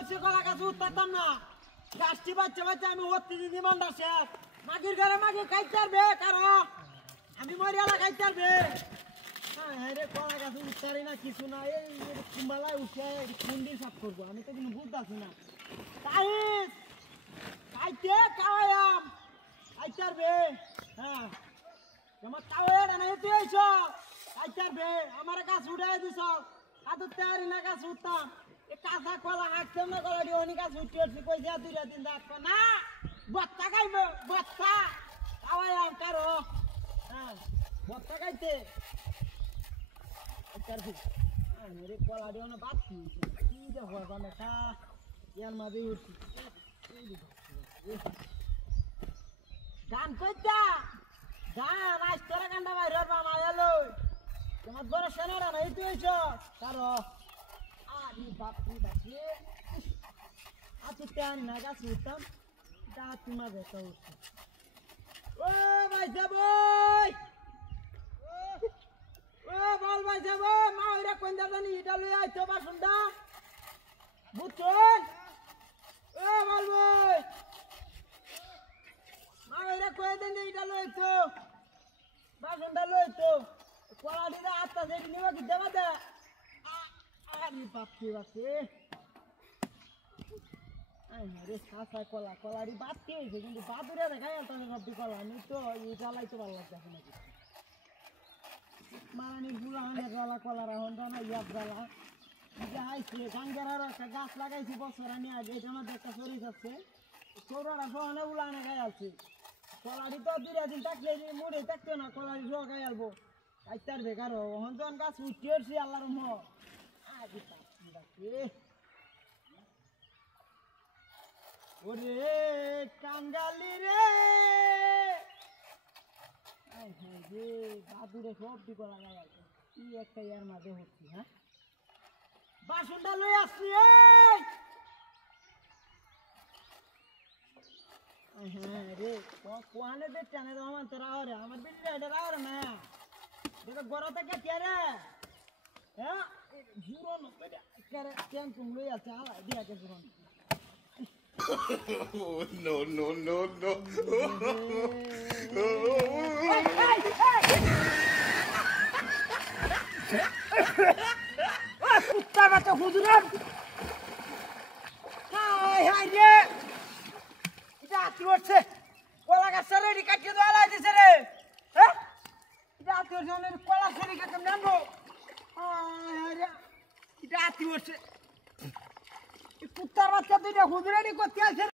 করছে কলা গাছ উঠতাম না গাছটি বাচ্চা বাচ্চা আমি হতে দিদি মন্ডা শেষ মাগির ঘরে মাগি খাইতে পারবে কারো আমি মরিয়ালা খাইতে পারবে হ্যাঁ রে কলা গাছ উঠতারি না কিছু না এই কুম্বালায় উঠে কুন্ডি সাফ করবো আমি তো কিন্তু বুঝতেছি না তাইস খাইতে খাওয়াইম খাইতে পারবে হ্যাঁ তোমার খাওয়াই না তুই আইস খাইতে পারবে আমার গাছ উঠে দিছ কাদুর তৈরি না গাছ উঠতাম কাঁচা কলা হাঁটতাম না কলা দিয়ে অনেক গাছ উঠতে উঠছি কই যা দুইটা দিন রাখবো না বত্তা খাইব বত্তা খাওয়াইম কারো হ্যাঁ বত্তা খাইতে কলা দিয়ে অনেক বাদ কি যে হয় মানে খা ইয়ার মাঝে উঠছি গান কইতা গান আজ তোরা গানটা বাইর মামা এলো তোমার বড় সেনারা নাই তুই হইছ কারো আরে বাপি বাপি আচ্ছা তেন না গাছ উঠতাম তা তোমার বেটা উঠছে ও ভাই যাব ও বল ভাই যাব মা ওইরা কোন জানি এটা লই আইতো বাসনটা বুঝছেন ও বল ভাই মা ওইরা কই দেন এটা লই আইতো বাসনটা লই আইতো কলা দিদা আত্মা সেটি নিবা কি দেবা দে আরে বাপি বাপি রে খাসা কলা কলারি বাতি হয়েছে কিন্তু বাদুরে দেখাই তাহলে সবটি কলা আমি তো এই জ্বালাইতে ভালো লাগছে এখন মারানি বুড়াহানের জ্বালা কলার এখন তো না ইয়াদ জ্বালা আইসে গাঙ্গেরারও একটা গাছ লাগাইছি বছর আমি আগে এটা মধ্যে একটা শরীর যাচ্ছে চৌরাটা সহনে উলানে গায়ে আছে কলারি তো দুটা দিন থাকলে মুড়ে থাকতো না কলারি সহ গায়ে আলবো আইতার বেকার এখন যখন গাছ উঠতে উঠছি আল্লাহর মহ আরে বাপি বাপি ওরে কাঙ্গালি রে রে বাদুরে সবটি কলা গায়ে কি একটা ইয়ার মাঝে হচ্ছি হ্যাঁ বাসনটা লই আসছি হ্যাঁ রে কোয়ানে দে টানে রহমান তো রাহরে আমার বেটি এটা রাহরে না এটা গড়া থেকে কে রে হ্যাঁ জুরো না কেরে কেন তুমি লই আছে আলা দিয়া কে jure no, no, no, no. কুত্তা বাচ্চা হুজুরান হাই হাই রে এটা আতি উঠছে কলা গাছ রেডি কাটিয়ে দেওয়া লাগছে রে হ্যাঁ এটা আতি উঠছে কলা রেডি কাটতে নামবো হাই রে এটা আতি উঠছে কুত্তার বাচ্চা দুইটা হুজুরানি করতে আছে